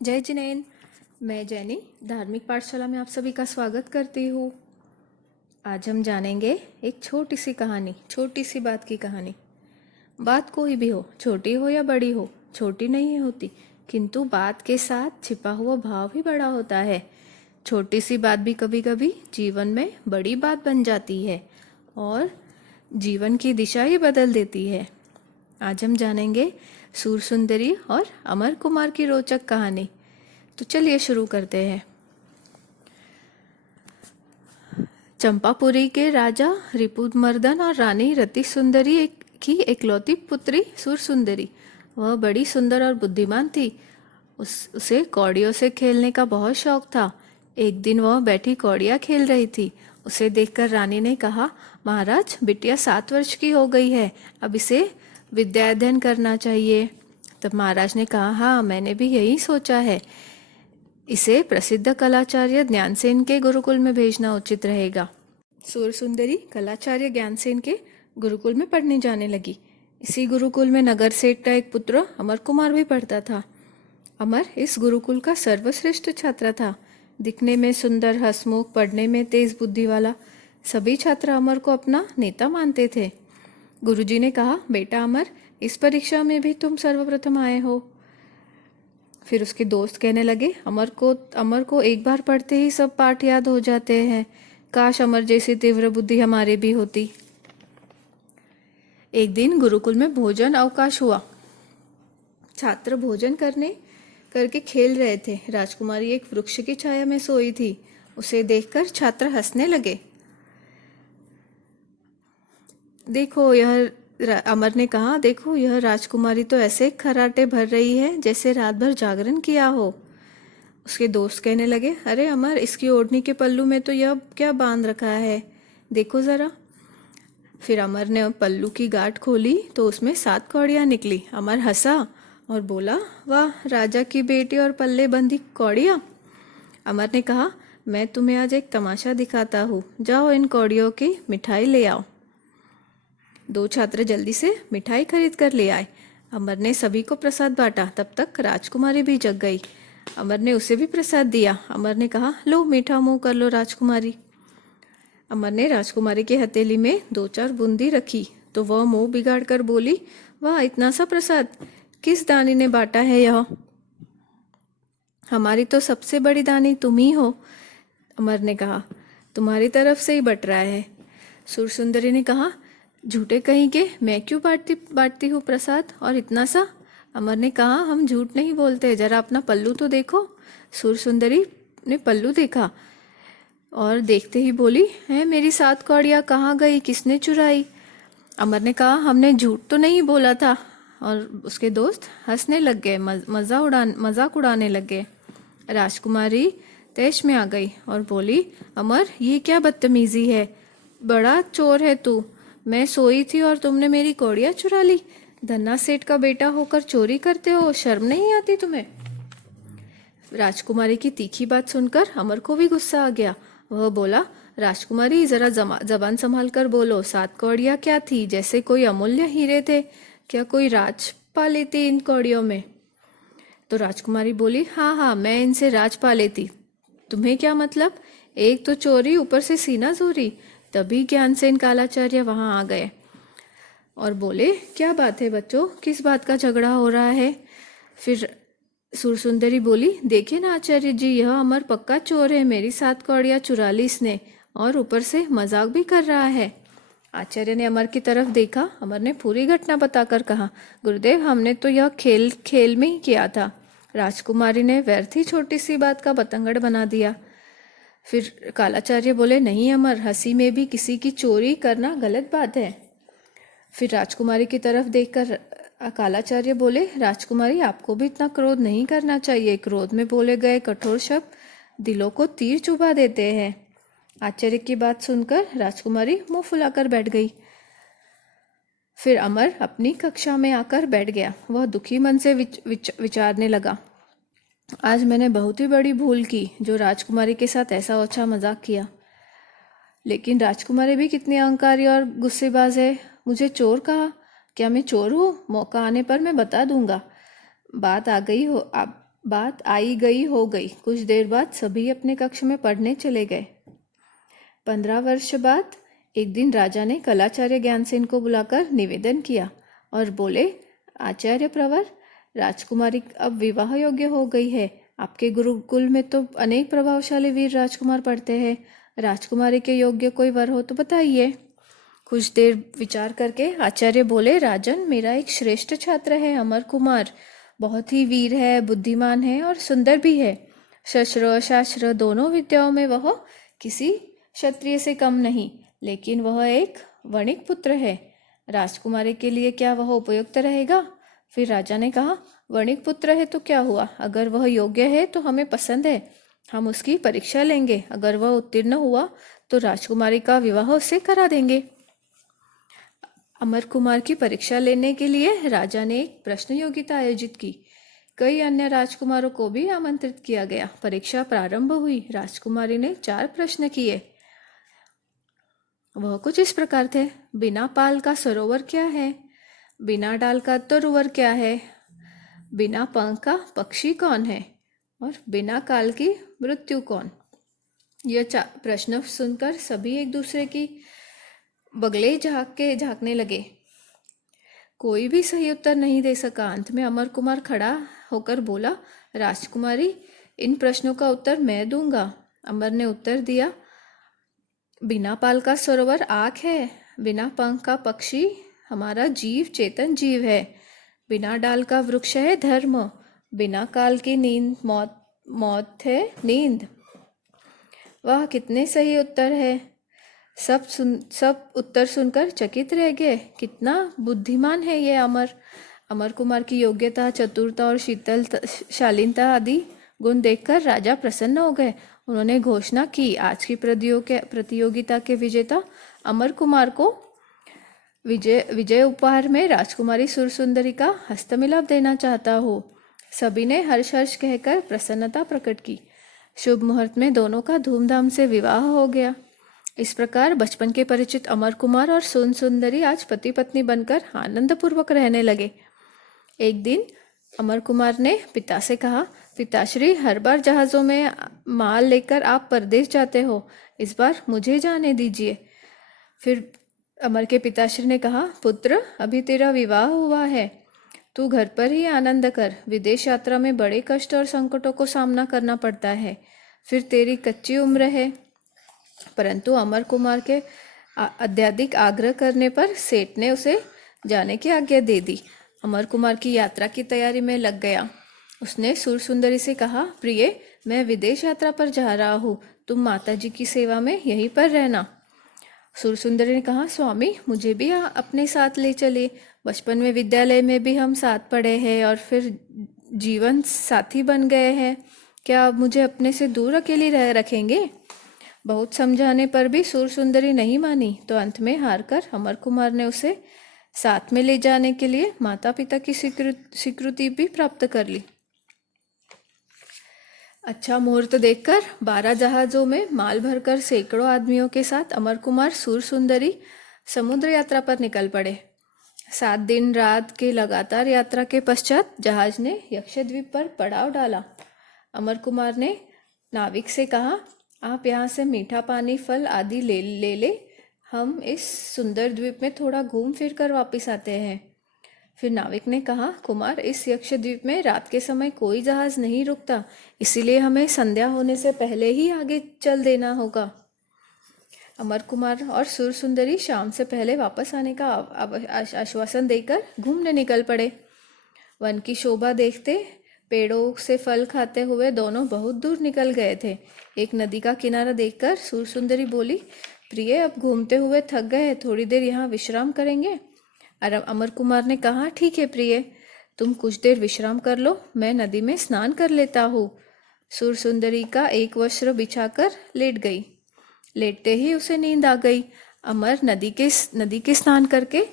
जय जिनेन। मैं जैनी धार्मिक पाठशाला में आप सभी का स्वागत करती हूँ। आज हम जानेंगे एक छोटी सी कहानी, छोटी सी बात की कहानी। बात कोई भी हो, छोटी हो या बड़ी हो, छोटी नहीं होती, किंतु बात के साथ छिपा हुआ भाव ही बड़ा होता है। छोटी सी बात भी कभी कभी जीवन में बड़ी बात बन जाती है और जीवन की दिशा ही बदल देती है। आज हम जानेंगे सूर सुंदरी और अमर कुमार की रोचक कहानी। तो चलिए शुरू करते हैं। चंपापुरी के राजा रिपुदमर्दन और रानी रति सुंदरी की एकलौती पुत्री सुर सुंदरी। वह बड़ी सुंदर और बुद्धिमान थी। उसे कौड़ियों से खेलने का बहुत शौक था। एक दिन वह बैठी कौड़ियाँ खेल रही थी। उसे देखकर रानी ने कहा, महाराज, बिटिया 7 वर्ष की हो गई है, अब इसे विद्या अध्ययन करना चाहिए। तब महाराज ने कहा, हाँ, मैंने भी यही सोचा है। इसे प्रसिद्ध कलाचार्य ज्ञानसेन के गुरुकुल में भेजना उचित रहेगा। सूर सुंदरी कलाचार्य ज्ञानसेन के गुरुकुल में पढ़ने जाने लगी। इसी गुरुकुल में नगर सेठ का एक पुत्र अमर कुमार भी पढ़ता था। अमर इस गुरुकुल का सर्वश्रेष्ठ छात्र था। दिखने में सुंदर, हंसमुख, पढ़ने में तेज बुद्धि वाला। सभी छात्र अमर को अपना नेता मानते थे। गुरुजी ने कहा, बेटा अमर, इस परीक्षा में भी तुम सर्वप्रथम आए हो। फिर उसके दोस्त कहने लगे, अमर को एक बार पढ़ते ही सब पाठ याद हो जाते हैं। काश अमर जैसी तीव्र बुद्धि हमारे भी होती। एक दिन गुरुकुल में भोजन अवकाश हुआ। छात्र भोजन करके खेल रहे थे। राजकुमारी एक वृक्ष की छाया में सोई थी। उसे देखकर छात्र हंसने लगे। देखो, अमर ने कहा, देखो, यह राजकुमारी तो ऐसे खर्राटे भर रही है जैसे रात भर जागरण किया हो। उसके दोस्त कहने लगे, अरे अमर, इसकी ओढ़नी के पल्लू में तो यह क्या बांध रखा है, देखो जरा। फिर अमर ने पल्लू की गांठ खोली तो उसमें 7 कौड़ियाँ निकली। अमर हंसा और बोला, वाह, राजा की बेटी और पल्ले बंधी कौड़ियाँ। अमर ने कहा, मैं तुम्हें आज एक तमाशा दिखाता हूँ, जाओ इन कौड़ियों की मिठाई ले आओ। 2 छात्र जल्दी से मिठाई खरीद कर ले आए। अमर ने सभी को प्रसाद बांटा। तब तक राजकुमारी भी जग गई। अमर ने उसे भी प्रसाद दिया। अमर ने कहा, लो, मीठा मुंह कर लो राजकुमारी। अमर ने राजकुमारी की हथेली में 2-4 बूंदी रखी तो वह मुंह बिगाड़ कर बोली, वाह, इतना सा प्रसाद किस दानी ने बांटा है यह? हमारी तो सबसे बड़ी दानी तुम ही हो। अमर ने कहा, तुम्हारी तरफ से ही बट रहा है। सुरसुंदरी ने कहा, झूठे कहीं के, मैं क्यों बांटती हूँ प्रसाद, और इतना सा? अमर ने कहा, हम झूठ नहीं बोलते, जरा अपना पल्लू तो देखो। सुरसुंदरी ने पल्लू देखा और देखते ही बोली, है, मेरी 7 कौड़ियाँ कहाँ गई, किसने चुराई? अमर ने कहा, हमने झूठ तो नहीं बोला था। और उसके दोस्त हंसने लग गए, मजाक उड़ाने लग गए। राजकुमारी तैश में आ गई और बोली, अमर, ये क्या बदतमीजी है, बड़ा चोर है तू। मैं सोई थी और तुमने मेरी कौड़ियाँ चुरा ली। धन्ना सेठ का बेटा होकर चोरी करते हो, शर्म नहीं आती तुम्हें? राजकुमारी की तीखी बात सुनकर अमर को भी गुस्सा आ गया। वह बोला, राजकुमारी, जरा जबान संभाल कर बोलो, 7 कौड़ियाँ क्या थी, जैसे कोई अमूल्य हीरे थे। क्या कोई राज पा लेती इन कौड़ियों में? तो राजकुमारी बोली, हाँ हाँ, मैं इनसे राज पा लेती। तुम्हें क्या मतलब? एक तो चोरी, ऊपर से सीना जोरी। तभी ज्ञानसेन कालाचार्य वहां आ गए और बोले, क्या बात है बच्चों, किस बात का झगड़ा हो रहा है? फिर सुरसुंदरी बोली, देखिए ना आचार्य जी, यह अमर पक्का चोर है, मेरी 7 कौड़ियाँ चुरा ली इसने, और ऊपर से मजाक भी कर रहा है। आचार्य ने अमर की तरफ देखा। अमर ने पूरी घटना बताकर कहा, गुरुदेव, हमने तो यह खेल खेल में ही किया था। राजकुमारी ने व्यर्थ ही छोटी सी बात का बतंगड़ बना दिया। फिर कालाचार्य बोले, नहीं अमर, हंसी में भी किसी की चोरी करना गलत बात है। फिर राजकुमारी की तरफ देखकर कालाचार्य बोले, राजकुमारी, आपको भी इतना क्रोध नहीं करना चाहिए। क्रोध में बोले गए कठोर शब्द दिलों को तीर चुभा देते हैं। आचार्य की बात सुनकर राजकुमारी मुंह फुलाकर बैठ गई। फिर अमर अपनी कक्षा में आकर बैठ गया। वह दुखी मन से विचारने लगा, आज मैंने बहुत ही बड़ी भूल की जो राजकुमारी के साथ ऐसा ओछा मजाक किया। लेकिन राजकुमारी भी कितनी अहंकारी और गुस्सेबाज है। मुझे चोर कहा, क्या मैं चोर हूँ? मौका आने पर मैं बता दूंगा। बात आई गई हो गई। कुछ देर बाद सभी अपने कक्ष में पढ़ने चले गए। 15 वर्ष बाद एक दिन राजा ने कलाचार्य ज्ञानसेन को बुलाकर निवेदन किया और बोले, आचार्य प्रवर, राजकुमारी अब विवाह योग्य हो गई है। आपके गुरुकुल में तो अनेक प्रभावशाली वीर राजकुमार पढ़ते हैं। राजकुमारी के योग्य कोई वर हो तो बताइए। कुछ देर विचार करके आचार्य बोले, राजन, मेरा एक श्रेष्ठ छात्र है अमर कुमार। बहुत ही वीर है, बुद्धिमान है और सुंदर भी है। शस्त्र शास्त्र दोनों विद्याओं में वह किसी क्षत्रिय से कम नहीं, लेकिन वह एक वणिक पुत्र है। राजकुमारी के लिए क्या वह उपयुक्त रहेगा? फिर राजा ने कहा, वणिक पुत्र है तो क्या हुआ? अगर वह योग्य है तो हमें पसंद है, हम उसकी परीक्षा लेंगे। अगर वह उत्तीर्ण हुआ तो राजकुमारी का विवाह उससे करा देंगे। अमर कुमार की परीक्षा लेने के लिए राजा ने एक प्रश्न योगिता आयोजित की। कई अन्य राजकुमारों को भी आमंत्रित किया गया। परीक्षा प्रारंभ हुई। राजकुमारी ने 4 प्रश्न किए। वह कुछ इस प्रकार थे। बिना पाल का सरोवर क्या है? बिना डाल का तरुवर क्या है? बिना पंख का पक्षी कौन है? और बिना काल की मृत्यु कौन? यह प्रश्न सुनकर सभी एक दूसरे की बगले झांकने लगे। कोई भी सही उत्तर नहीं दे सका। अंत में अमर कुमार खड़ा होकर बोला, राजकुमारी, इन प्रश्नों का उत्तर मैं दूंगा। अमर ने उत्तर दिया, बिना पाल का सरोवर आँख है, बिना पंख का पक्षी हमारा जीव चेतन जीव है, बिना डाल का वृक्ष है धर्म, बिना काल की नींद मौत है नींद। वाह, कितने सही उत्तर है। सब उत्तर सुनकर चकित रह गए। कितना बुद्धिमान है ये अमर। अमर कुमार की योग्यता, चतुरता और शालीनता आदि गुण देखकर राजा प्रसन्न हो गए। उन्होंने घोषणा की, आज की प्रतियोगिता के विजेता अमर कुमार को विजय उपहार में राजकुमारी सुरसुंदरी का हस्तमिलाप देना चाहता हूँ। सभी ने हर्ष हर्ष कहकर प्रसन्नता प्रकट की। शुभ मुहूर्त में दोनों का धूमधाम से विवाह हो गया। इस प्रकार बचपन के परिचित अमर कुमार और सुंदरी आज पति पत्नी बनकर आनंद पूर्वक रहने लगे। एक दिन अमर कुमार ने पिता से कहा, पिताश्री, हर बार जहाजों में माल लेकर आप परदेश जाते हो, इस बार मुझे जाने दीजिए। फिर अमर के पिताश्री ने कहा, पुत्र, अभी तेरा विवाह हुआ है, तू घर पर ही आनंद कर। विदेश यात्रा में बड़े कष्ट और संकटों को सामना करना पड़ता है। फिर तेरी कच्ची उम्र है। परंतु अमर कुमार के अत्यधिक आग्रह करने पर सेठ ने उसे जाने की आज्ञा दे दी। अमर कुमार की यात्रा की तैयारी में लग गया। उसने सुरसुंदरी से कहा, प्रिय, मैं विदेश यात्रा पर जा रहा हूँ, तुम माताजी की सेवा में यहीं पर रहना। सुरसुंदरी ने कहा, स्वामी, मुझे भी अपने साथ ले चलिए। बचपन में विद्यालय में भी हम साथ पढ़े हैं और फिर जीवन साथी बन गए हैं। क्या आप मुझे अपने से दूर अकेली रखेंगे? बहुत समझाने पर भी सुरसुंदरी नहीं मानी, तो अंत में हारकर अमर कुमार ने उसे साथ में ले जाने के लिए माता पिता की स्वीकृति भी प्राप्त कर ली। अच्छा मुहूर्त देखकर 12 जहाजों में माल भरकर सैकड़ों आदमियों के साथ अमर कुमार सुरसुंदरी समुद्र यात्रा पर निकल पड़े। 7 दिन रात के लगातार यात्रा के पश्चात जहाज ने यक्षद्वीप पर पड़ाव डाला। अमर कुमार ने नाविक से कहा, आप यहाँ से मीठा पानी, फल आदि ले हम इस सुंदर द्वीप में थोड़ा घूम फिर कर वापिस आते हैं। फिर नाविक ने कहा, कुमार, इस यक्षद्वीप में रात के समय कोई जहाज नहीं रुकता, इसीलिए हमें संध्या होने से पहले ही आगे चल देना होगा। अमर कुमार और सुरसुंदरी शाम से पहले वापस आने का आश्वासन देकर घूमने निकल पड़े। वन की शोभा देखते, पेड़ों से फल खाते हुए दोनों बहुत दूर निकल गए थे। एक नदी का किनारा देखकर सुरसुंदरी बोली, प्रिय, अब घूमते हुए थक गए, थोड़ी देर यहाँ विश्राम करेंगे। अमर कुमार ने कहा, ठीक है प्रिय, तुम कुछ देर विश्राम कर लो, मैं नदी में स्नान कर लेता हूँ। सुरसुंदरी का एक वस्त्र बिछाकर लेट गई। लेटते ही उसे नींद आ गई। अमर नदी के स्नान करके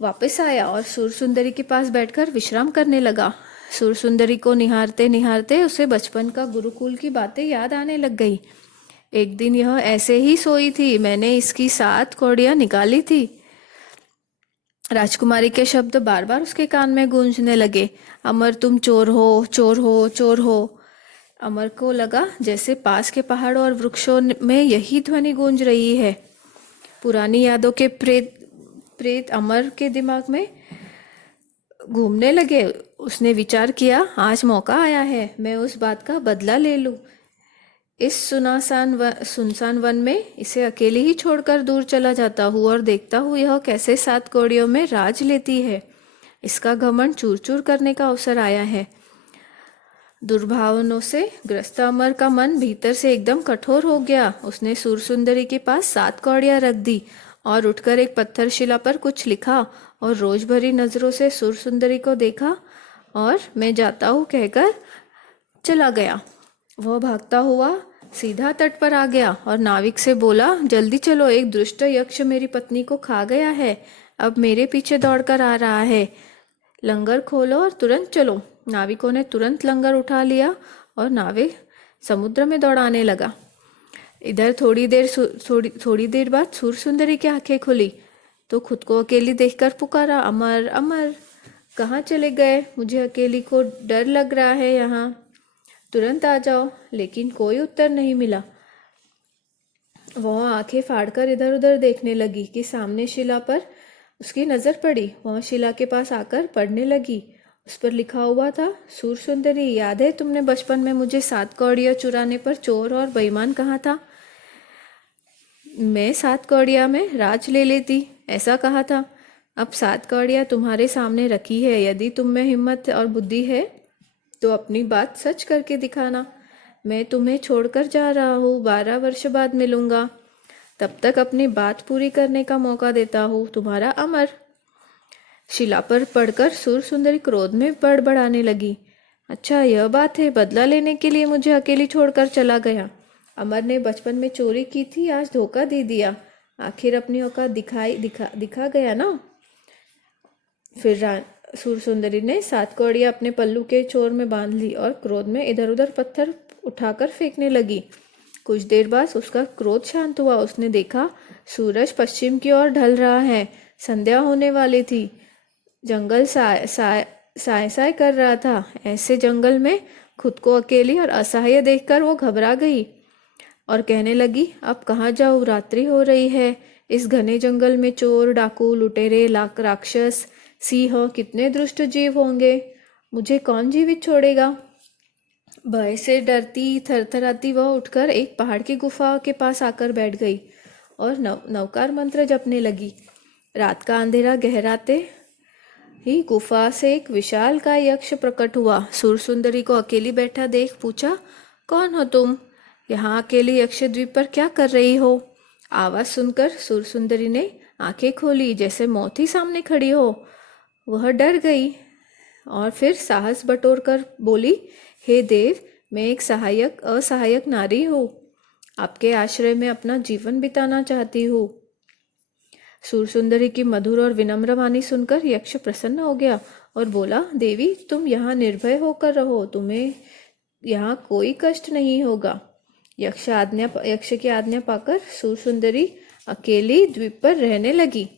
वापस आया और सुरसुंदरी के पास बैठकर विश्राम करने लगा। सुरसुंदरी को निहारते निहारते उसे बचपन का गुरुकुल की बातें याद आने लग गई। एक दिन यह ऐसे ही सोई थी, मैंने इसकी 7 कौड़ियाँ निकाली थी। राजकुमारी के शब्द बार बार उसके कान में गूंजने लगे। अमर तुम चोर हो, चोर हो, चोर हो। अमर को लगा जैसे पास के पहाड़ों और वृक्षों में यही ध्वनि गूंज रही है। पुरानी यादों के प्रेत प्रेत अमर के दिमाग में घूमने लगे। उसने विचार किया, आज मौका आया है, मैं उस बात का बदला ले लूं। इस सुनसान वन में इसे अकेले ही छोड़कर दूर चला जाता हूँ और देखता हूँ यह कैसे 7 कौड़ियों में राज लेती है। इसका घमंड चूर चूर करने का अवसर आया है। दुर्भावनों से ग्रस्त अमर का मन भीतर से एकदम कठोर हो गया। उसने सुरसुंदरी के पास 7 कौड़ियां रख दी और उठकर एक पत्थर शिला पर कुछ लिखा और रोज भरी नजरों से सुरसुंदरी को देखा और मैं जाता हूँ कहकर चला गया। वह भागता हुआ सीधा तट पर आ गया और नाविक से बोला, जल्दी चलो, एक दुष्ट यक्ष मेरी पत्नी को खा गया है, अब मेरे पीछे दौड़कर आ रहा है। लंगर खोलो और तुरंत चलो। नाविकों ने तुरंत लंगर उठा लिया और नाविक समुद्र में दौड़ाने लगा। इधर थोड़ी देर बाद सुरसुंदरी की आंखें खुली तो खुद को अकेली देखकर पुकारा, अमर अमर कहाँ चले गए? मुझे अकेली को डर लग रहा है यहाँ, तुरंत आ जाओ। लेकिन कोई उत्तर नहीं मिला। वह आंखें फाड़कर इधर उधर देखने लगी कि सामने शिला पर उसकी नजर पड़ी। वह शिला के पास आकर पढ़ने लगी। उस पर लिखा हुआ था, सुरसुंदरी, याद है तुमने बचपन में मुझे 7 कौड़ियां चुराने पर चोर और बेईमान कहा था? मैं 7 कौड़ियां में राज ले लेती, ऐसा कहा था। अब 7 कौड़ियां तुम्हारे सामने रखी है। यदि तुम में हिम्मत और बुद्धि है तो अपनी बात सच करके दिखाना। मैं तुम्हें छोड़कर जा रहा हूँ, 12 वर्ष बाद मिलूंगा। तब तक अपनी बात पूरी करने का मौका देता हूँ, तुम्हारा अमर। शिला पर पढ़कर सुरसुंदरी क्रोध में बड़बड़ाने लगी। अच्छा, यह बात है, बदला लेने के लिए मुझे अकेली छोड़कर चला गया। अमर ने बचपन में चोरी की थी, आज धोखा दे दिया। आखिर अपनी औकात दिखा गया ना। फिर सुरसुंदरी ने 7 कौड़ियां अपने पल्लू के चोर में बांध ली और क्रोध में इधर उधर पत्थर उठाकर फेंकने लगी। कुछ देर बाद उसका क्रोध शांत हुआ। उसने देखा सूरज पश्चिम की ओर ढल रहा है। संध्या होने वाली थी। जंगल साय साय कर रहा था। ऐसे जंगल में खुद को अकेली और असहाय देखकर वो घबरा गई और कहने लगी, अब कहाँ जाऊँ? रात्रि हो रही है। इस घने जंगल में चोर, डाकू, लुटेरे, राक्षस, सिंह, कितने दुष्ट जीव होंगे। मुझे कौन जीवित छोड़ेगा? भय से डरती थरथराती वह उठकर एक पहाड़ की गुफा के पास आकर बैठ गई और नवकार मंत्र जपने लगी। रात का अंधेरा गहराते ही गुफा से एक विशाल का यक्ष प्रकट हुआ। सुरसुंदरी को अकेली बैठा देख पूछा, कौन हो तुम? यहाँ अकेली यक्ष द्वीप पर क्या कर रही हो? आवाज सुनकर सुरसुंदरी ने आंखें खोली, जैसे मौत ही सामने खड़ी हो। वह डर गई और फिर साहस बटोरकर बोली, हे देव, मैं एक असहायक नारी हूँ। आपके आश्रय में अपना जीवन बिताना चाहती हूँ। सुरसुंदरी की मधुर और विनम्र वाणी सुनकर यक्ष प्रसन्न हो गया और बोला, देवी, तुम यहाँ निर्भय होकर रहो, तुम्हें यहाँ कोई कष्ट नहीं होगा। यक्ष की आज्ञा पाकर सुरसुंदरी अकेली द्वीप पर रहने लगी।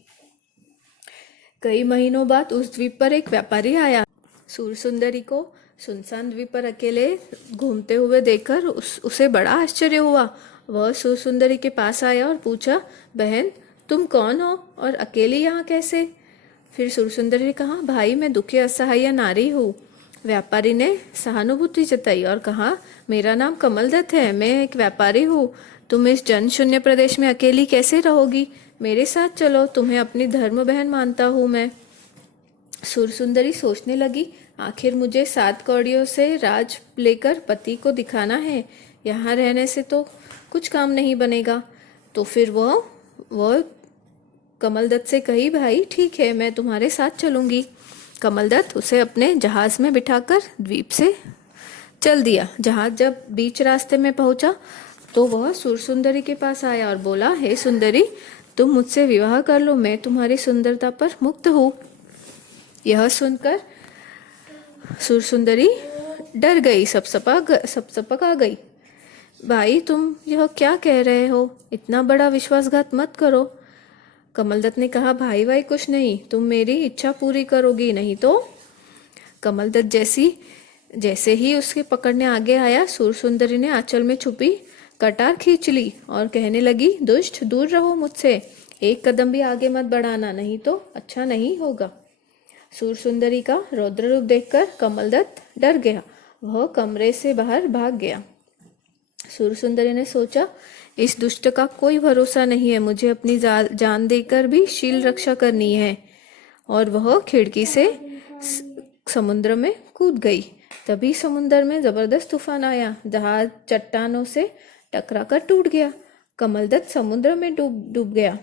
कई महीनों बाद उस द्वीप पर एक व्यापारी आया। सुरसुंदरी को सुनसान द्वीप पर अकेले घूमते हुए देखकर उसे बड़ा आश्चर्य हुआ। वह सुरसुंदरी के पास आया और पूछा, बहन, तुम कौन हो और अकेली यहाँ कैसे? फिर सुरसुंदरी ने कहा, भाई, मैं दुखी असहाय नारी हूँ। व्यापारी ने सहानुभूति जताई और कहा, मेरा नाम कमलदत्त है, मैं एक व्यापारी हूँ। तुम इस जनशून्य प्रदेश में अकेली कैसे रहोगी? मेरे साथ चलो, तुम्हें अपनी धर्म बहन मानता हूँ मैं। सुरसुंदरी सोचने लगी, आखिर मुझे 7 कौड़ियों से राज लेकर पति को दिखाना है। यहाँ रहने से तो कुछ काम नहीं बनेगा। तो फिर वह कमलदत्त से कही, भाई ठीक है, मैं तुम्हारे साथ चलूंगी। कमलदत्त उसे अपने जहाज में बिठाकर द्वीप से चल दिया। जहाज जब बीच रास्ते में पहुंचा तो वह सुरसुंदरी के पास आया और बोला, हे सुंदरी, तुम मुझसे विवाह कर लो, मैं तुम्हारी सुंदरता पर मुक्त हूँ। यह सुनकर सुरसुंदरी डर गई, सपसपा गई। भाई, तुम यह क्या कह रहे हो? इतना बड़ा विश्वासघात मत करो। कमलदत्त ने कहा, भाई भाई कुछ नहीं, तुम मेरी इच्छा पूरी करोगी, नहीं तो। कमलदत्त जैसे ही उसके पकड़ने आगे आया, सुरसुंदरी ने आंचल में छुपी कटार खींच ली और कहने लगी, दुष्ट, दूर रहो मुझसे, एक कदम भी आगे मत बढ़ाना, नहीं तो अच्छा नहीं होगा। सुरसुंदरी का रौद्र रूप देखकर कमलदत्त डर गया। वह कमरे से बाहर भाग गया। सुरसुंदरी ने सोचा, इस दुष्ट का कोई भरोसा नहीं है, मुझे अपनी जान देकर भी शील रक्षा करनी है। और वह खिड़की से समुद्र में कूद गई। तभी समुद्र में जबरदस्त तूफान आया, जहाज चट्टानों से टकराकर टूट गया। कमलदत्त समुद्र में डूब गया।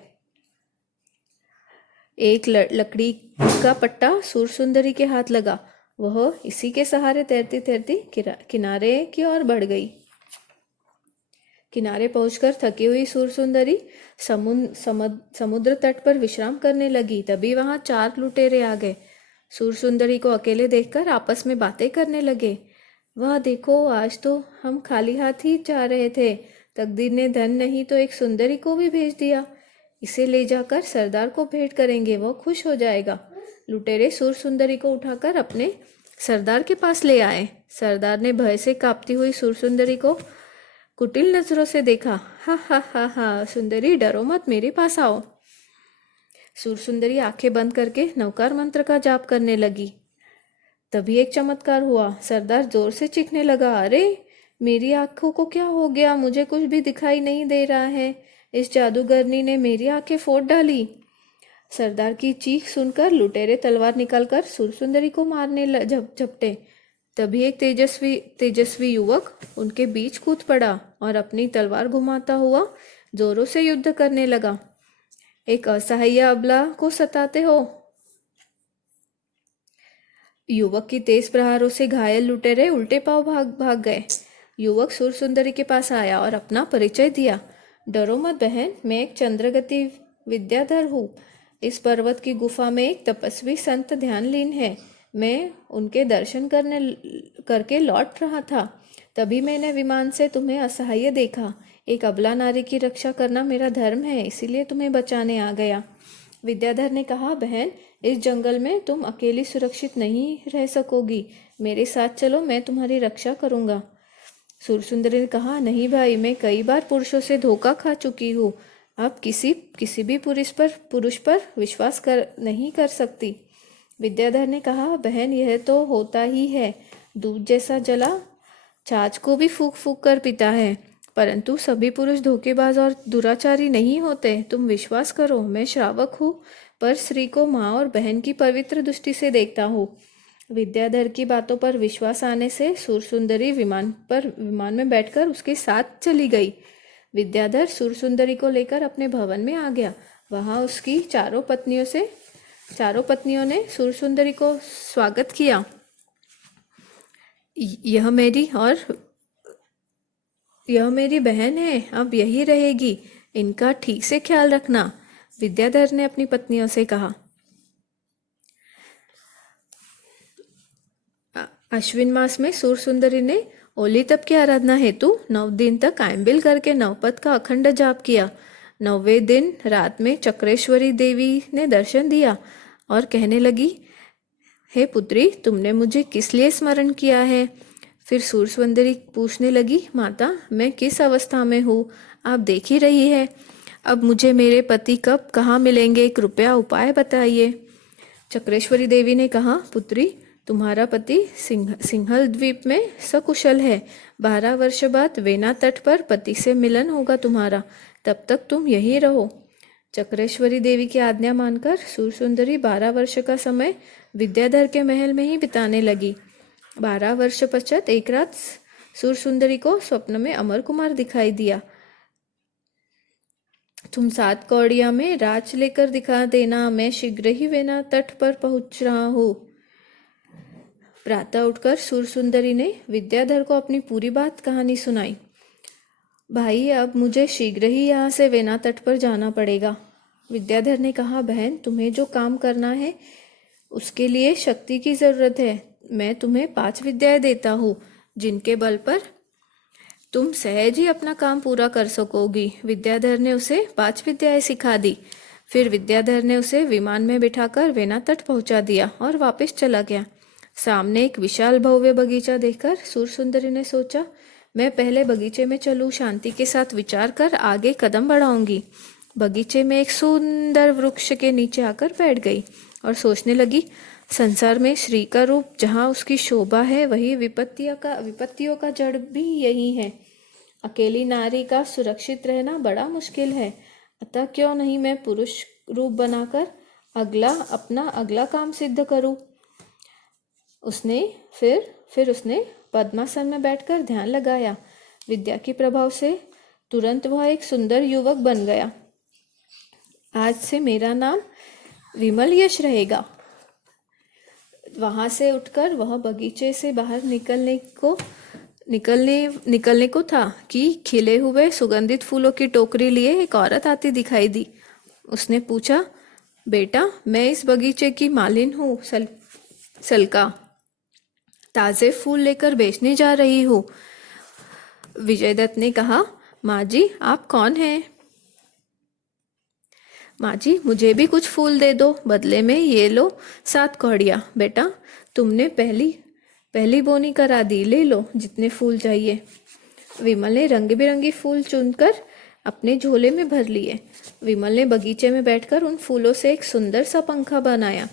एक लकड़ी का पट्टा सुरसुंदरी के हाथ लगा। वह इसी के सहारे तैरती तैरती किनारे की ओर बढ़ गई। किनारे पहुंचकर थकी हुई सुरसुंदरी समुद्र तट पर विश्राम करने लगी। तभी वहां 4 लुटेरे आ गए। सुरसुंदरी को अकेले देखकर आपस में बातें करने लगे। वह देखो, आज तो हम खाली हाथ ही जा रहे थे, तकदीर ने धन नहीं तो एक सुंदरी को भी भेज दिया। इसे ले जाकर सरदार को भेंट करेंगे, वह खुश हो जाएगा। लुटेरे सुरसुंदरी को उठाकर अपने सरदार के पास ले आए। सरदार ने भय से कांपती हुई सुरसुंदरी को कुटिल नजरों से देखा। हा हा हा हा, सुंदरी डरो मत, मेरे पास आओ। सुरसुंदरी आंखें बंद करके नवकार मंत्र का जाप करने लगी। तभी एक चमत्कार हुआ। सरदार जोर से चीखने लगा, अरे मेरी आंखों को क्या हो गया, मुझे कुछ भी दिखाई नहीं दे रहा है, इस जादूगरनी ने मेरी आंखें फोड़ डाली। सरदार की चीख सुनकर लुटेरे तलवार निकालकर सुरसुंदरी को मारने झपटे। तभी एक तेजस्वी युवक उनके बीच कूद पड़ा और अपनी तलवार घुमाता हुआ जोरों से युद्ध करने लगा। एक असहाय अबला को सताते हो। युवक की तेज प्रहारों से घायल लुटेरे उल्टे पांव भाग गए। युवक सुरसुंदरी के पास आया और अपना परिचय दिया। डरो मत बहन, मैं एक चंद्रगति विद्याधर हूँ। इस पर्वत की गुफा में एक तपस्वी संत ध्यानलीन है। मैं उनके दर्शन करके लौट रहा था, तभी मैंने विमान से तुम्हें असहाय देखा। एक अबला नारी की रक्षा करना मेरा धर्म है, इसीलिए तुम्हें बचाने आ गया। विद्याधर ने कहा, बहन, इस जंगल में तुम अकेली सुरक्षित नहीं रह सकोगी, मेरे साथ चलो, मैं तुम्हारी रक्षा करूंगा। सुरसुंदरी ने कहा, नहीं भाई, मैं कई बार पुरुषों से धोखा खा चुकी हूँ, अब किसी भी पुरुष पर विश्वास नहीं कर सकती। विद्याधर ने कहा, बहन, यह तो होता ही है, दूध जैसा जला छाछ को भी फूंक फूंक कर पीता है, परंतु सभी पुरुष धोखेबाज और दुराचारी नहीं होते। तुम विश्वास करो, मैं श्रावक हूँ, पर स्त्री को माँ और बहन की पवित्र दृष्टि से देखता हूँ। विद्याधर की बातों पर विश्वास आने से सुरसुंदरी विमान में बैठकर उसके साथ चली गई। विद्याधर सुरसुंदरी को लेकर अपने भवन में आ गया। वहां उसकी चारों पत्नियों ने सुरसुंदरी को स्वागत किया। यह मेरी बहन है, अब यही रहेगी, इनका ठीक से ख्याल रखना, विद्याधर ने अपनी पत्नियों से कहा। अश्विन मास में सुरसुंदरी ने ओली तप की आराधना हेतु 9 दिन तक आयम्बिल करके नवपद का अखंड जाप किया। 9वें दिन रात में चक्रेश्वरी देवी ने दर्शन दिया और कहने लगी, हे पुत्री, तुमने मुझे किस लिए स्मरण किया है? फिर सुरसुंदरी पूछने लगी, माता, मैं किस अवस्था में हूँ, आप देख ही रही है। अब मुझे मेरे पति कब कहाँ मिलेंगे, कृपया उपाय बताइए। चक्रेश्वरी देवी ने कहा, पुत्री, तुम्हारा पति सिंहल द्वीप में सकुशल है। 12 वर्ष बाद वेना तट पर पति से मिलन होगा तुम्हारा, तब तक तुम यहीं रहो। चक्रेश्वरी देवी की आज्ञा मानकर सुरसुंदरी 12 वर्ष का समय विद्याधर के महल में ही बिताने लगी। 12 वर्ष पश्चात एक रात सुरसुंदरी को स्वप्न में अमर कुमार दिखाई दिया। तुम 7 कौड़िया में राज लेकर दिखा देना, मैं शीघ्र ही वेना तट पर पहुंच रहा हूँ। प्रातः उठकर सुरसुंदरी ने विद्याधर को अपनी पूरी कहानी सुनाई। भाई, अब मुझे शीघ्र ही यहाँ से वेना तट पर जाना पड़ेगा। विद्याधर ने कहा, बहन, तुम्हें जो काम करना है उसके लिए शक्ति की जरूरत है। मैं तुम्हें 5 विद्याएं देता हूँ, जिनके बल पर तुम सहज ही अपना काम पूरा कर सकोगी। विद्याधर ने उसे 5 विद्याएं सिखा दी। फिर विद्याधर ने उसे विमान में बिठाकर वेना तट पहुंचा दिया और वापस चला गया। सामने एक विशाल भव्य बगीचा देखकर सुरसुंदरी ने सोचा, मैं पहले बगीचे में चलूं, शांति के साथ विचार कर आगे कदम बढ़ाऊंगी। बगीचे में एक सुंदर वृक्ष के नीचे आकर बैठ गई और सोचने लगी, संसार में श्री का रूप जहाँ उसकी शोभा है, वही विपत्तियों का जड़ भी यही है। अकेली नारी का सुरक्षित रहना बड़ा मुश्किल है, अतः क्यों नहीं मैं पुरुष रूप बनाकर अपना अगला काम सिद्ध करूं। फिर उसने पद्मासन में बैठकर ध्यान लगाया। विद्या के प्रभाव से तुरंत वह एक सुंदर युवक बन गया। आज से मेरा नाम विमल यश रहेगा। वहां से उठकर वह बगीचे से बाहर निकलने को था कि खिले हुए सुगंधित फूलों की टोकरी लिए एक औरत आती दिखाई दी। उसने पूछा, बेटा, मैं इस बगीचे की मालिन हूँ, सलका। ताजे फूल लेकर बेचने जा रही हूँ। विजयदत्त ने कहा, माँ जी, आप कौन हैं? माँ जी, मुझे भी कुछ फूल दे दो, बदले में ये लो 7 कौड़ियाँ। बेटा, तुमने पहली बोनी करा दी, ले लो जितने फूल चाहिए। विमल ने रंग बिरंगी फूल चुनकर अपने झोले में भर लिए। विमल ने बगीचे में बैठकर उन फूलों से एक सुंदर सा पंखा बनाया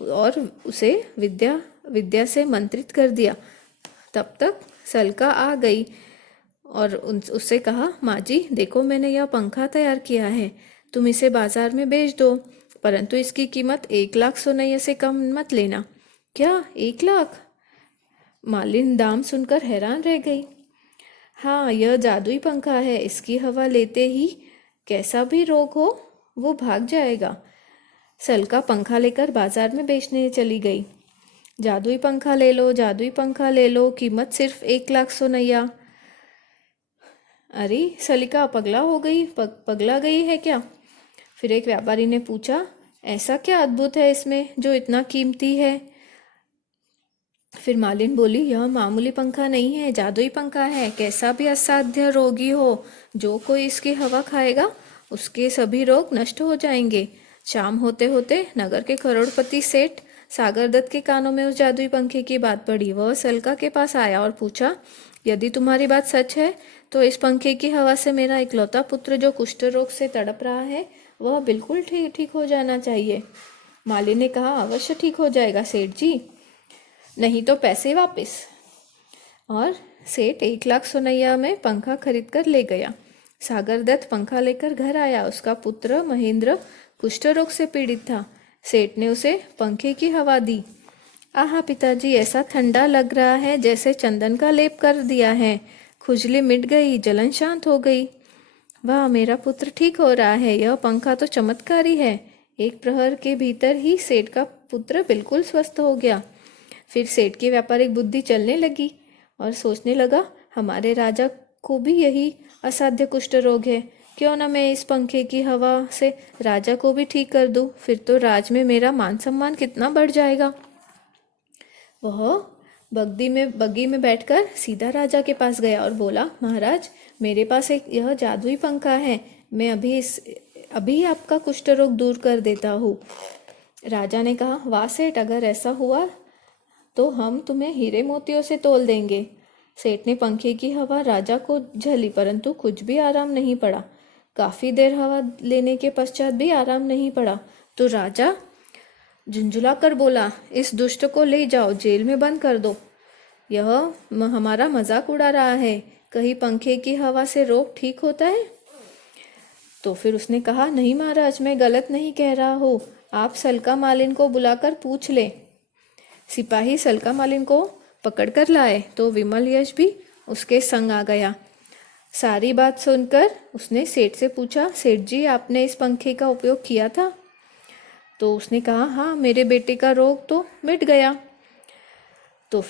और उसे विद्या से मंत्रित कर दिया। तब तक सलका आ गई और उससे कहा, माँ जी, देखो मैंने यह पंखा तैयार किया है, तुम इसे बाजार में बेच दो, परंतु इसकी कीमत 1 लाख सोने से कम मत लेना। क्या 1 लाख? मालिन दाम सुनकर हैरान रह गई। हाँ, यह जादुई पंखा है, इसकी हवा लेते ही कैसा भी रोग हो वो भाग जाएगा। सलका पंखा लेकर बाजार में बेचने चली गई। जादुई पंखा ले लो, जादुई पंखा ले लो, कीमत सिर्फ 1 लाख सोनैया। अरे, सलिका पगला गई है क्या? फिर एक व्यापारी ने पूछा, ऐसा क्या अद्भुत है इसमें जो इतना कीमती है? फिर मालिन बोली, यह मामूली पंखा नहीं है, जादुई पंखा है। कैसा भी असाध्य रोगी हो, जो कोई इसकी हवा खाएगा उसके सभी रोग नष्ट हो जाएंगे। शाम होते होते नगर के करोड़पति सेठ सागर दत्त के कानों में उस जादुई पंखे की बात पड़ी। वह सलका के पास आया और पूछा, यदि तुम्हारी बात सच है तो इस पंखे की हवा से मेरा इकलौता पुत्र जो कुष्ठ रोग से तड़प रहा है वह बिल्कुल ठीक हो जाना चाहिए। माली ने कहा, अवश्य ठीक हो जाएगा सेठ जी, नहीं तो पैसे वापस। और सेठ 1 लाख सोनैया में पंखा खरीद कर ले गया। सागर दत्त पंखा लेकर घर आया। उसका पुत्र महेंद्र कुष्ठ रोग से पीड़ित था। सेठ ने उसे पंखे की हवा दी। आहा पिताजी, ऐसा ठंडा लग रहा है जैसे चंदन का लेप कर दिया है। खुजली मिट गई, जलन शांत हो गई। वाह, मेरा पुत्र ठीक हो रहा है। यह पंखा तो चमत्कारी है। 1 प्रहर के भीतर ही सेठ का पुत्र बिल्कुल स्वस्थ हो गया। फिर सेठ की व्यापारिक बुद्धि चलने लगी और सोचने लगा, हमारे राजा को भी यही असाध्य कुष्ठ रोग है, क्यों ना मैं इस पंखे की हवा से राजा को भी ठीक कर दूं, फिर तो राज में मेरा मान सम्मान कितना बढ़ जाएगा। वह बग्गी में बैठकर सीधा राजा के पास गया और बोला, महाराज, मेरे पास यह जादुई पंखा है, मैं अभी आपका कुष्ठ रोग दूर कर देता हूँ। राजा ने कहा, वाह सेठ, अगर ऐसा हुआ तो हम तुम्हें हीरे मोतियों से तोल देंगे। सेठ ने पंखे की हवा राजा को झली, परंतु कुछ भी आराम नहीं पड़ा। काफी देर हवा लेने के पश्चात भी आराम नहीं पड़ा तो राजा झुंझुला कर बोला, इस दुष्ट को ले जाओ, जेल में बंद कर दो। यह हमारा मजाक उड़ा रहा है। कहीं पंखे की हवा से रोग ठीक होता है? तो फिर उसने कहा, नहीं महाराज, मैं गलत नहीं कह रहा हूँ, आप सलका मालिन को बुलाकर पूछ ले। सिपाही सलका मालिन को पकड़कर लाए तो विमल यश भी उसके संग आ गया। सारी बात सुनकर उसने सेठ से पूछा, सेठ जी, आपने इस पंखे का उपयोग किया था? तो उसने कहा, हाँ, मेरे बेटे का रोग तो मिट गया। तो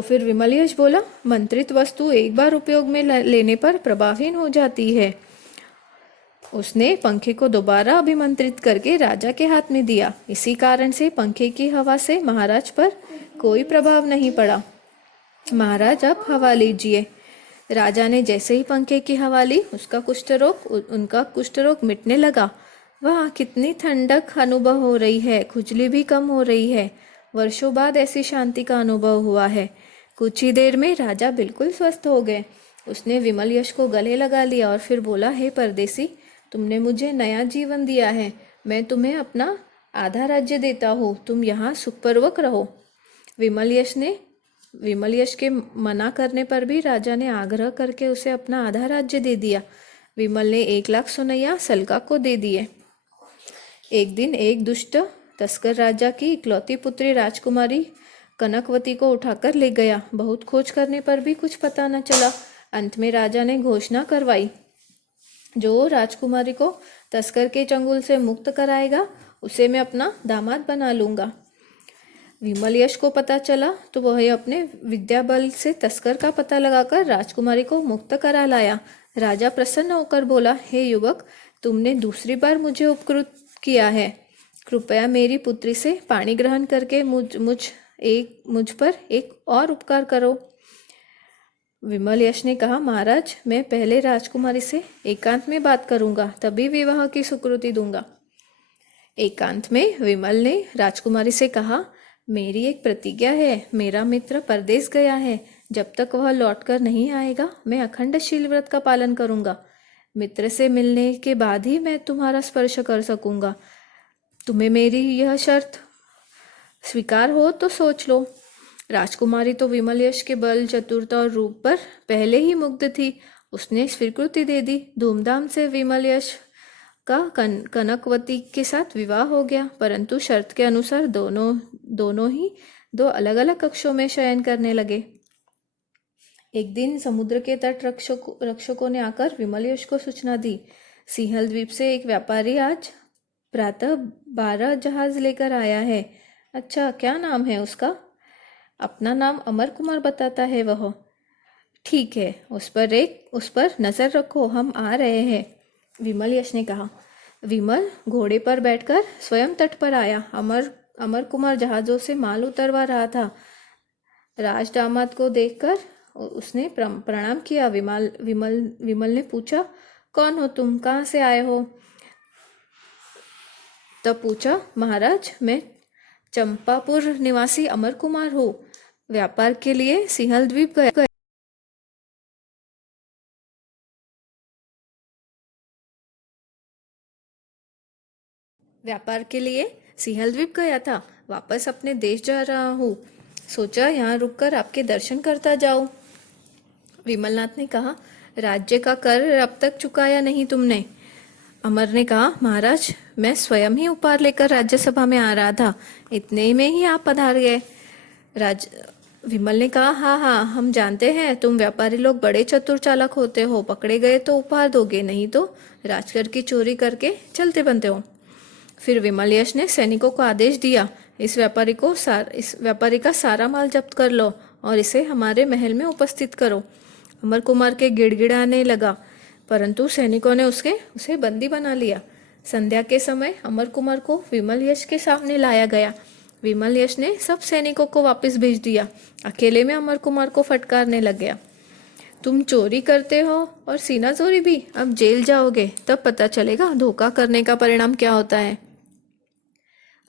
फिर विमल यश बोला, मंत्रित वस्तु एक बार उपयोग में लेने पर प्रभावहीन हो जाती है। उसने पंखे को दोबारा अभिमंत्रित करके राजा के हाथ में दिया। इसी कारण से पंखे की हवा से महाराज पर कोई प्रभाव नहीं पड़ा। महाराज, आप हवा लीजिए। राजा ने जैसे ही पंखे की हवा ली उनका कुष्ठ रोग मिटने लगा। वाह, कितनी ठंडक अनुभव हो रही है, खुजली भी कम हो रही है। वर्षों बाद ऐसी शांति का अनुभव हुआ है। कुछ ही देर में राजा बिल्कुल स्वस्थ हो गए। उसने विमल यश को गले लगा लिया और फिर बोला, हे परदेसी, तुमने मुझे नया जीवन दिया है। मैं तुम्हें अपना आधा राज्य देता हूँ, तुम यहाँ सुखपूर्वक रहो। विमल यश के मना करने पर भी राजा ने आग्रह करके उसे अपना आधा राज्य दे दिया। विमल ने 1 लाख सुनैया सलका को दे दिए। एक दिन एक दुष्ट तस्कर राजा की इकलौती पुत्री राजकुमारी कनकवती को उठाकर ले गया। बहुत खोज करने पर भी कुछ पता न चला। अंत में राजा ने घोषणा करवाई, जो राजकुमारी को तस्कर के चंगुल से मुक्त कराएगा उसे मैं अपना दामाद बना लूंगा। विमल यश को पता चला तो वह अपने विद्या बल से तस्कर का पता लगाकर राजकुमारी को मुक्त करा लाया। राजा प्रसन्न होकर बोला, हे युवक, तुमने दूसरी बार मुझे उपकृत किया है। कृपया मेरी पुत्री से पानी ग्रहण करके मुझ पर एक और उपकार करो। विमल यश ने कहा, महाराज, मैं पहले राजकुमारी से एकांत में बात करूंगा, तभी विवाह की स्वीकृति दूंगा। एकांत में विमल ने राजकुमारी से कहा, मेरी एक प्रतिज्ञा है। मेरा मित्र परदेश गया है, जब तक वह लौटकर नहीं आएगा मैं अखंड शील व्रत का पालन करूंगा। मित्र से मिलने के बाद ही मैं तुम्हारा स्पर्श कर सकूंगा। तुम्हें मेरी यह शर्त स्वीकार हो तो सोच लो। राजकुमारी तो विमल यश के बल, चतुरता और रूप पर पहले ही मुग्ध थी। उसने स्वीकृति दे दी। धूमधाम से विमल यश का कनकवती के साथ विवाह हो गया, परंतु शर्त के अनुसार दोनों ही 2 अलग अलग कक्षों में शयन करने लगे। एक दिन समुद्र के तट रक्षकों ने आकर विमल यश को सूचना दी, सिंहल द्वीप से एक व्यापारी आज प्रातः 12 जहाज लेकर आया है। अच्छा, क्या नाम है उसका? अपना नाम अमर कुमार बताता है वह। ठीक है, उस पर नजर रखो, हम आ रहे हैं, विमल यश ने कहा। विमल घोड़े पर बैठकर स्वयं तट पर आया। अमर कुमार जहाजों से माल उतरवा रहा था। राज दामाद को देखकर उसने प्रणाम किया। विमल ने पूछा, कौन हो तुम, कहाँ से आए हो? तब पूछा, महाराज, मैं चंपापुर निवासी अमर कुमार हूँ। व्यापार के लिए सिंहल द्वीप गया। व्यापार के लिए सिंहल द्वीप गया था, वापस अपने देश जा रहा हूँ। सोचा यहाँ रुककर आपके दर्शन करता जाऊं। विमलनाथ ने कहा, राज्य का कर अब तक चुकाया नहीं तुमने। अमर ने कहा, महाराज, मैं स्वयं ही उपहार लेकर राज्यसभा में आ रहा था, इतने में ही आप पधार गए। विमल ने कहा, हाँ हाँ, हम जानते हैं तुम व्यापारी लोग बड़े चतुर चालाक होते हो। पकड़े गए तो उपहार दोगे, नहीं तो राजकर की चोरी करके चलते बनते हो। फिर विमल यश ने सैनिकों को आदेश दिया, इस व्यापारी का सारा माल जब्त कर लो और इसे हमारे महल में उपस्थित करो। अमर कुमार के गिड़गिड़ाने लगा, परंतु सैनिकों ने उसे बंदी बना लिया। संध्या के समय अमर कुमार को विमल यश के सामने लाया गया। विमल यश ने सब सैनिकों को वापस भेज दिया। अकेले में अमर कुमार को फटकारने लग गया, तुम चोरी करते हो और सीना चोरी भी, अब जेल जाओगे, तब पता चलेगा धोखा करने का परिणाम क्या होता है।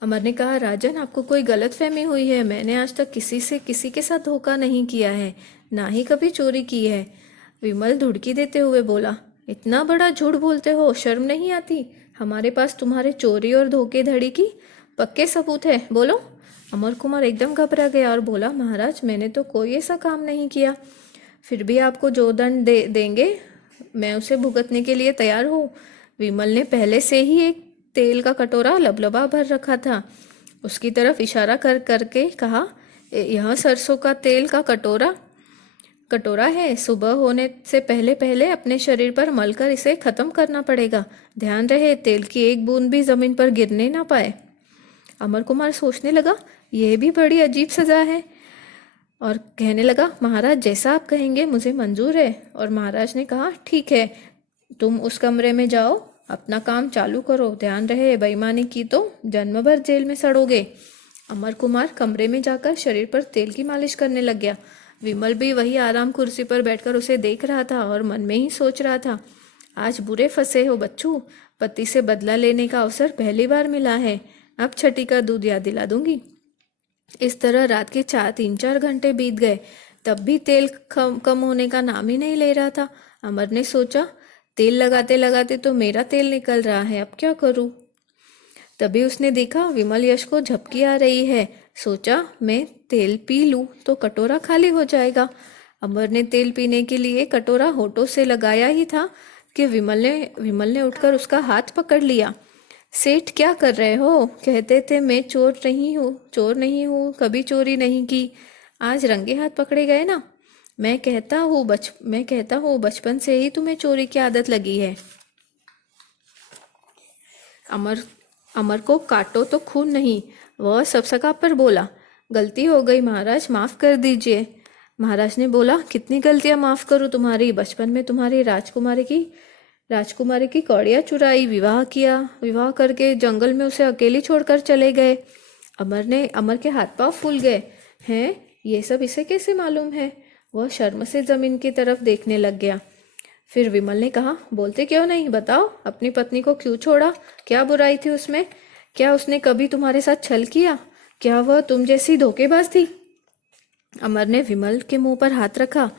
अमर ने कहा, राजन, आपको कोई गलतफहमी हुई है। मैंने आज तक किसी के साथ धोखा नहीं किया है, ना ही कभी चोरी की है। विमल धुड़की देते हुए बोला, इतना बड़ा झूठ बोलते हो, शर्म नहीं आती? हमारे पास तुम्हारे चोरी और धोखेधड़ी की पक्के सबूत है, बोलो। अमर कुमार एकदम घबरा गया और बोला, महाराज, मैंने तो कोई ऐसा काम नहीं किया। फिर भी आपको जो दंड देंगे मैं उसे भुगतने के लिए तैयार हूँ। विमल ने पहले से ही एक तेल का कटोरा लबलबा भर रखा था, उसकी तरफ इशारा करके कहा, यह सरसों का तेल का कटोरा है। सुबह होने से पहले पहले अपने शरीर पर मलकर इसे खत्म करना पड़ेगा। ध्यान रहे, तेल की एक बूंद भी जमीन पर गिरने ना पाए। अमर कुमार सोचने लगा, यह भी बड़ी अजीब सजा है, और कहने लगा, महाराज, जैसा आप कहेंगे मुझे मंजूर है। और महाराज ने कहा, ठीक है, तुम उस कमरे में जाओ, अपना काम चालू करो। ध्यान रहे, बेईमानी की तो जन्म भर जेल में सड़ोगे। अमर कुमार कमरे में जाकर शरीर पर तेल की मालिश करने लग गया। विमल भी वही आराम कुर्सी पर बैठकर उसे देख रहा था और मन में ही सोच रहा था, आज बुरे फंसे हो बच्चू, पति से बदला लेने का अवसर पहली बार मिला है, अब छठी का दूध याद दिला दूंगी। इस तरह रात के 3-4 घंटे बीत गए, तब भी तेल कम होने का नाम ही नहीं ले रहा था। अमर ने सोचा, तेल लगाते लगाते तो मेरा तेल निकल रहा है, अब क्या करूं। तभी उसने देखा विमल यश को झपकी आ रही है। सोचा, मैं तेल पी लूं तो कटोरा खाली हो जाएगा। अमर ने तेल पीने के लिए कटोरा होठों से लगाया ही था कि विमल ने उठकर उसका हाथ पकड़ लिया। सेठ, क्या कर रहे हो? कहते थे मैं चोर नहीं हूँ, कभी चोरी नहीं की। आज रंगे हाथ पकड़े गए ना। मैं कहता हूँ बचपन से ही तुम्हें चोरी की आदत लगी है। अमर अमर को काटो तो खून नहीं, वह सबसका पर बोला। गलती हो गई महाराज, माफ कर दीजिए। महाराज ने बोला, कितनी गलतियां माफ करूं तुम्हारी। बचपन में तुम्हारी राजकुमारी की कौड़ियां चुराई, विवाह करके जंगल में उसे अकेली छोड़कर चले गए। अमर के हाथ पांव फूल गए। हैं, ये सब इसे कैसे मालूम है? वह शर्म से जमीन की तरफ देखने लग गया। फिर विमल ने कहा, बोलते क्यों नहीं, बताओ, अपनी पत्नी को क्यों छोड़ा? क्या बुराई थी उसमें? क्या उसने कभी तुम्हारे साथ छल किया? क्या वह तुम जैसी धोखेबाज थी? अमर ने विमल के मुंह पर हाथ रखा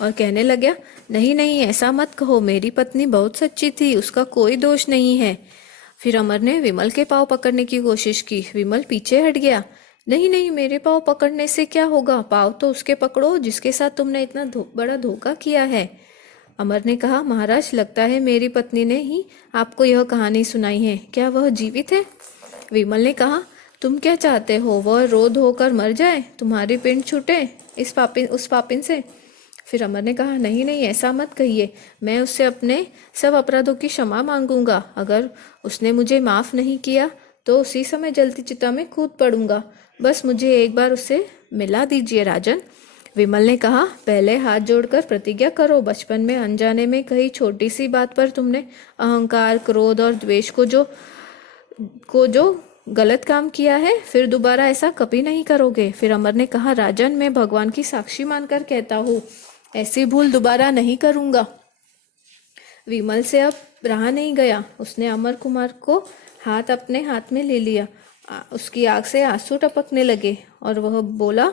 और कहने लगा, नहीं नहीं, ऐसा मत कहो, मेरी पत्नी बहुत सच्ची थी, उसका कोई दोष नहीं है। फिर अमर ने विमल के पाँव पकड़ने की कोशिश की। विमल पीछे हट गया। नहीं नहीं, मेरे पाँव पकड़ने से क्या होगा? पाँव तो उसके पकड़ो जिसके साथ तुमने इतना बड़ा धोखा किया है। अमर ने कहा, महाराज, लगता है मेरी पत्नी ने ही आपको यह कहानी सुनाई है। क्या वह जीवित है? विमल ने कहा, तुम क्या चाहते हो? वह रो धो कर मर जाए, तुम्हारी पिंड छूटे उस पापिन से? फिर अमर ने कहा, नहीं नहीं, ऐसा मत कहिए, मैं उससे अपने सब अपराधों की क्षमा मांगूंगा। अगर उसने मुझे माफ नहीं किया तो उसी समय जलती चिता में कूद पड़ूंगा। बस मुझे एक बार उससे मिला दीजिए राजन। विमल ने कहा, पहले हाथ जोड़कर प्रतिज्ञा करो। बचपन में अनजाने में कहीं छोटी सी बात पर तुमने अहंकार, क्रोध और द्वेष को जो गलत काम किया है, फिर दोबारा ऐसा कभी नहीं करोगे। फिर अमर ने कहा, राजन, मैं भगवान की साक्षी मानकर कहता हूँ, ऐसी भूल दोबारा नहीं करूंगा। विमल से अब रहा नहीं गया। उसने अमर कुमार को अपने हाथ में ले लिया। उसकी आंख से आंसू टपकने लगे और वह बोला,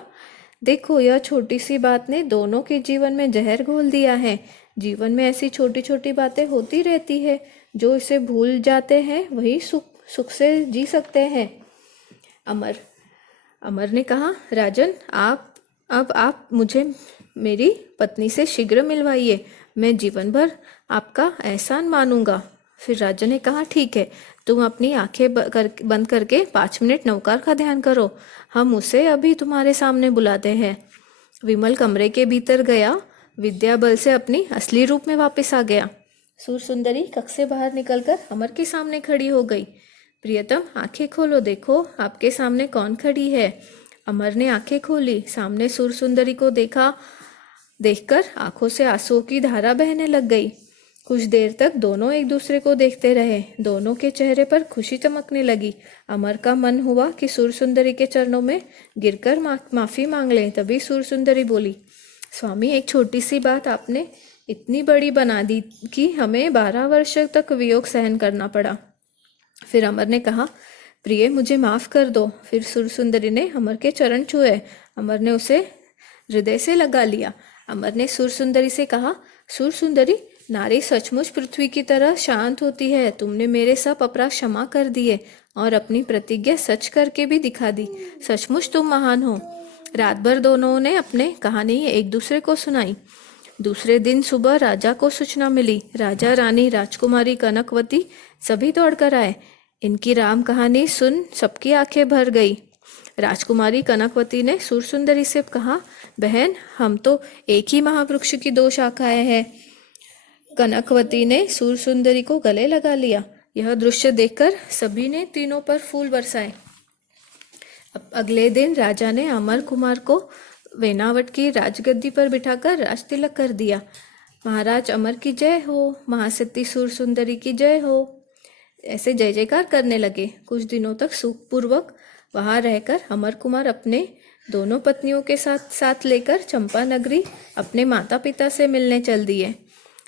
देखो, यह छोटी सी बात ने दोनों के जीवन में जहर घोल दिया है। जीवन में ऐसी छोटी छोटी बातें होती रहती है, जो इसे भूल जाते हैं वही सुख से जी सकते हैं। अमर ने कहा, राजन, आप मुझे मेरी पत्नी से शीघ्र मिलवाइए, मैं जीवन भर आपका एहसान मानूंगा। फिर राजन ने कहा, ठीक है, तुम अपनी आंखें बंद करके 5 मिनट नौकर का ध्यान करो, हम उसे अभी तुम्हारे सामने बुलाते हैं। विमल कमरे के भीतर गया, विद्या बल से अपनी असली रूप में वापस आ गया। सूर सुंदरी कक्ष से बाहर निकलकर अमर के सामने खड़ी हो गई। प्रियतम, आंखें खोलो, देखो आपके सामने कौन खड़ी है। अमर ने आंखें खोली, सामने सूर सुंदरी को देखकर आंखों से आंसुओं की धारा बहने लग गई। कुछ देर तक दोनों एक दूसरे को देखते रहे। दोनों के चेहरे पर खुशी चमकने लगी। अमर का मन हुआ कि सूर सुंदरी के चरणों में गिरकर माफी मांग ले। तभी सूर सुंदरी बोली, स्वामी, एक छोटी सी बात आपने इतनी बड़ी बना दी कि हमें 12 वर्ष तक वियोग सहन करना पड़ा। फिर अमर ने कहा, प्रिय, मुझे माफ कर दो। फिर सूर सुंदरी ने अमर के चरण छुए। अमर ने उसे हृदय से लगा लिया। अमर ने सूर सुंदरी से कहा, सूर सुंदरी, नारी सचमुच पृथ्वी की तरह शांत होती है। तुमने मेरे सब अपराध क्षमा कर दिए और अपनी प्रतिज्ञा सच करके भी दिखा दी। सचमुच तुम महान हो। रात भर दोनों ने अपने कहानी एक दूसरे को सुनाई। दूसरे दिन सुबह राजा को सूचना मिली। राजा, रानी, राजकुमारी कनकवती सभी दौड़कर आए। इनकी राम कहानी सुन सबकी आंखें भर गई। राजकुमारी कनकवती ने सूर सुंदरी से कहा, बहन, हम तो एक ही महावृक्ष की 2 शाखाएं हैं। कनकवती ने सूर सुंदरी को गले लगा लिया। यह दृश्य देखकर सभी ने तीनों पर फूल बरसाए। अगले दिन राजा ने अमर कुमार को वेनावट की राजगद्दी पर बिठाकर राज तिलक कर दिया। महाराज अमर की जय हो, महासती सूर सुंदरी की जय हो, ऐसे जय जयकार करने लगे। कुछ दिनों तक सुखपूर्वक वहां रहकर अमर कुमार अपने दोनों पत्नियों के साथ साथ लेकर चंपा नगरी अपने माता पिता से मिलने चल दिए।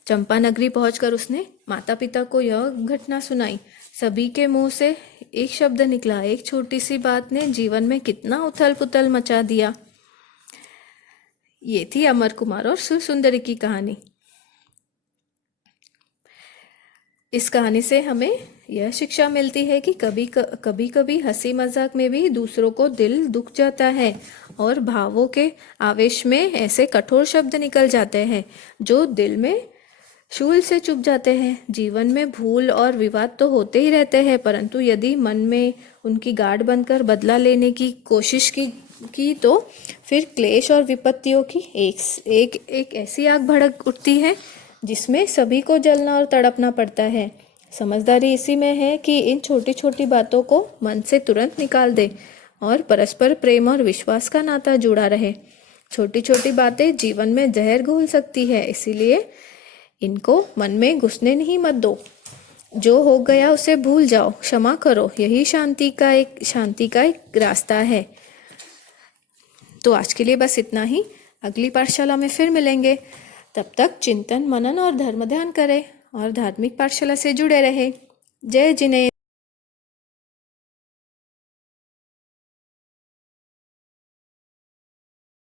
चंपा नगरी पहुंचकर उसने माता पिता को यह घटना सुनाई। सभी के मुंह से एक शब्द निकला, एक छोटी सी बात ने जीवन में कितना उथल पुथल मचा दिया। ये थी अमर कुमार और सुरसुंदरी की कहानी। इस कहानी से हमें यह शिक्षा मिलती है कि कभी कभी हंसी मजाक में भी दूसरों को दिल दुख जाता है और भावों के आवेश में ऐसे कठोर शब्द निकल जाते हैं जो दिल में शूल से चुभ जाते हैं। जीवन में भूल और विवाद तो होते ही रहते हैं, परंतु यदि मन में उनकी गांठ बनकर बदला लेने की कोशिश की तो फिर क्लेश और विपत्तियों की एक ऐसी आग भड़क उठती है जिसमें सभी को जलना और तड़पना पड़ता है। समझदारी इसी में है कि इन छोटी छोटी बातों को मन से तुरंत निकाल दे और परस्पर प्रेम और विश्वास का नाता जुड़ा रहे। छोटी छोटी बातें जीवन में जहर घोल सकती है, इसीलिए इनको मन में घुसने नहीं मत दो। जो हो गया उसे भूल जाओ, क्षमा करो, यही शांति का एक रास्ता है। तो आज के लिए बस इतना ही। अगली पाठशाला में फिर मिलेंगे। तब तक चिंतन मनन और धर्म ध्यान करें और धार्मिक पाठशाला से जुड़े रहे। जय जिनेन्द्र।